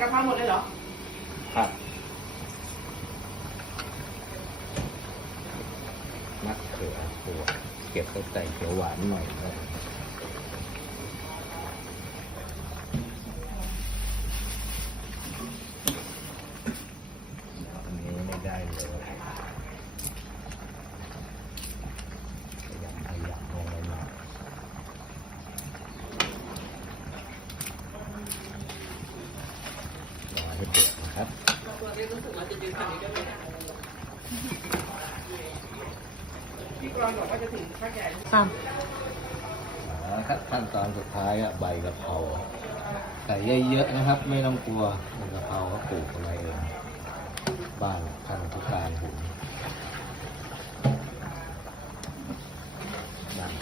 กะเพราหมดเลยเหรอ ครับมะเขือตัวเก็บไปใส่เขียวหวานหน่อยนะอันนี้ไม่ได้เลยขยำขยำลงไปหน่อยรอให้เดือดนะครับ พี่กรณ์บอกว่าจะถึงข้าวแก่ สามขั้นตอนสุดท้ายอะใบกะเพราใส่เยอะๆนะครับ ไม่ต้องกลัวใบกะเพราก็ปลูกอะไรเองบ้านท่านผู้การผมบ้าน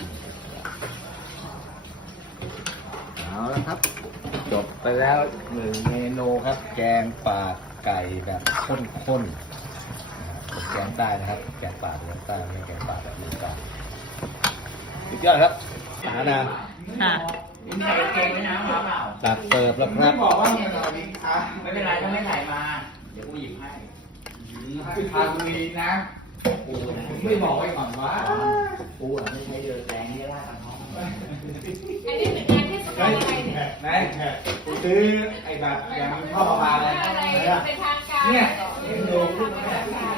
เอาละครับ จบไปแล้วหนึ่งเม นูครับ แกงป่าไก่แบบข้นๆนะครับเป็นแกงใต้นะครับ แกงป่าแบบใต้ไม่ใช่แกงป่าแบบอีสานสุดยอดครับสานาค่ะลิงใส่กางเกงไว้นะมาเปล่าตักเสิร์ฟแล้วคไม่รับบอกว่ามีอะไรลิงคะไม่เป็นไรถ้าไม่ถ่ายมา เดี๋ยวกูหยิบให้พาคุยนะกูนะไม่บอกไว้ก่อนว่ากูอะไม่ใช่เดือแรงนี่ล่ากันท้องอันนี้เป็นงานเทศกาลอะไรเนี่ยไหน กูซื้อไอ้แบบอย่างพ่อประมาณเลยอะไรเนี่ยเป็นทางการเนี่ยเหรอเห็นดูนี่ร้านจานอะจานนี่อะเดี๋ยวเจ้าของไม่